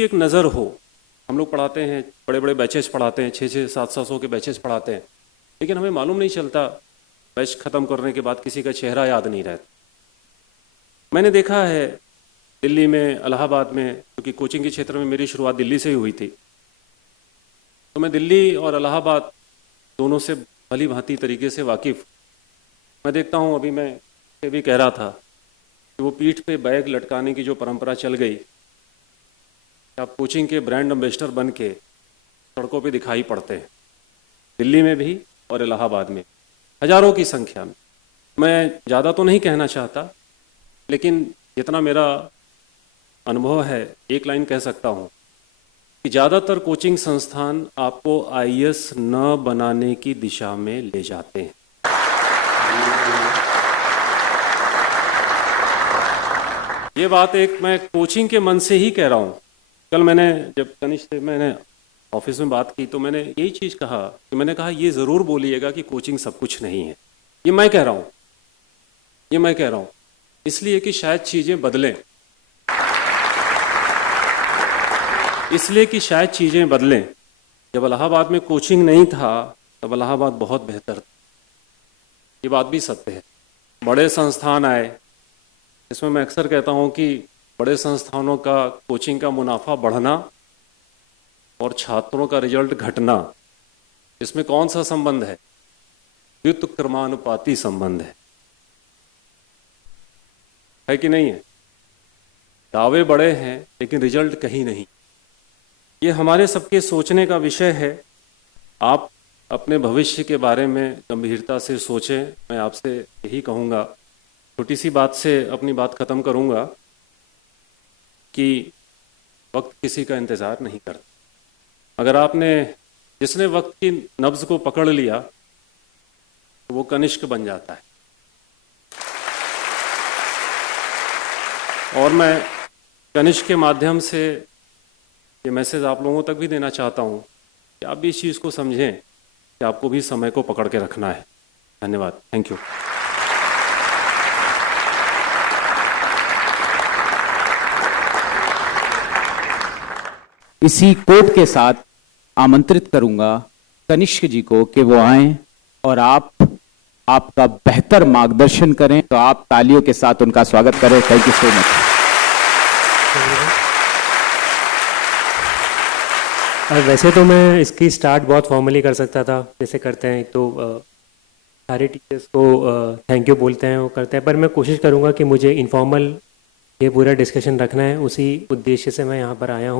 उसकी एक नज़र हो। हम लोग पढ़ाते हैं, बड़े बड़े बैचेस पढ़ाते हैं, 600-700 के बैचेस पढ़ाते हैं, लेकिन हमें मालूम नहीं चलता, बैच ख़त्म करने के बाद किसी का चेहरा याद नहीं रहता। मैंने देखा है दिल्ली में, इलाहाबाद में, क्योंकि कोचिंग के क्षेत्र में मेरी शुरुआत दिल्ली से ही हुई थी, तो मैं दिल्ली और इलाहाबाद दोनों से भली भांति तरीके से वाकिफ़। मैं देखता हूँ, अभी मैं ये भी कह रहा था कि वो पीठ पे बैग लटकाने की जो परंपरा चल गई, आप कोचिंग के ब्रांड एम्बेसडर बन के सड़कों पे दिखाई पड़ते हैं, दिल्ली में भी और इलाहाबाद में, हजारों की संख्या में। मैं ज़्यादा तो नहीं कहना चाहता, लेकिन जितना मेरा अनुभव है, एक लाइन कह सकता हूँ कि ज़्यादातर कोचिंग संस्थान आपको आईएएस न बनाने की दिशा में ले जाते हैं। ये बात एक मैं कोचिंग के मन से ही कह रहा हूँ। कल मैंने जब कनिष्क से मैंने ऑफिस में बात की तो मैंने यही चीज़ कहा कि मैंने कहा ये ज़रूर बोलिएगा कि कोचिंग सब कुछ नहीं है। ये मैं कह रहा हूँ, ये मैं कह रहा हूँ इसलिए कि शायद चीज़ें बदलें, इसलिए कि शायद चीज़ें बदलें। जब इलाहाबाद में कोचिंग नहीं था तब इलाहाबाद बहुत बेहतर था, ये बात भी सत्य है। बड़े संस्थान आए, इसमें मैं अक्सर कहता हूँ कि बड़े संस्थानों का कोचिंग का मुनाफा बढ़ना और छात्रों का रिजल्ट घटना, इसमें कौन सा संबंध है? व्युत्क्रमानुपाती संबंध है कि नहीं है? दावे बड़े हैं लेकिन रिजल्ट कहीं नहीं। ये हमारे सबके सोचने का विषय है। आप अपने भविष्य के बारे में गंभीरता से सोचें। मैं आपसे यही कहूँगा, छोटी सी बात से अपनी बात ख़त्म करूँगा कि वक्त किसी का इंतज़ार नहीं करता। अगर आपने, जिसने वक्त की नब्ज़ को पकड़ लिया तो वो कनिष्क बन जाता है। और मैं कनिष्क के माध्यम से ये मैसेज आप लोगों तक भी देना चाहता हूँ कि आप भी इस चीज़ को समझें कि आपको भी समय को पकड़ के रखना है। धन्यवाद। Thank you. इसी कोट के साथ आमंत्रित करूंगा कनिष्क जी को कि वो आएं और आपका बेहतर मार्गदर्शन करें। तो आप तालियों के साथ उनका स्वागत करें। Thank you so much. वैसे तो मैं इसकी स्टार्ट बहुत फॉर्मली कर सकता था, जैसे करते हैं तो सारे टीचर्स को थैंक यू बोलते हैं, वो करते हैं, पर मैं कोशिश करूंगा कि मुझे इनफॉर्मल ये पूरा डिस्कशन रखना है। उसी उद्देश्य से मैं यहाँ पर आया हूँ।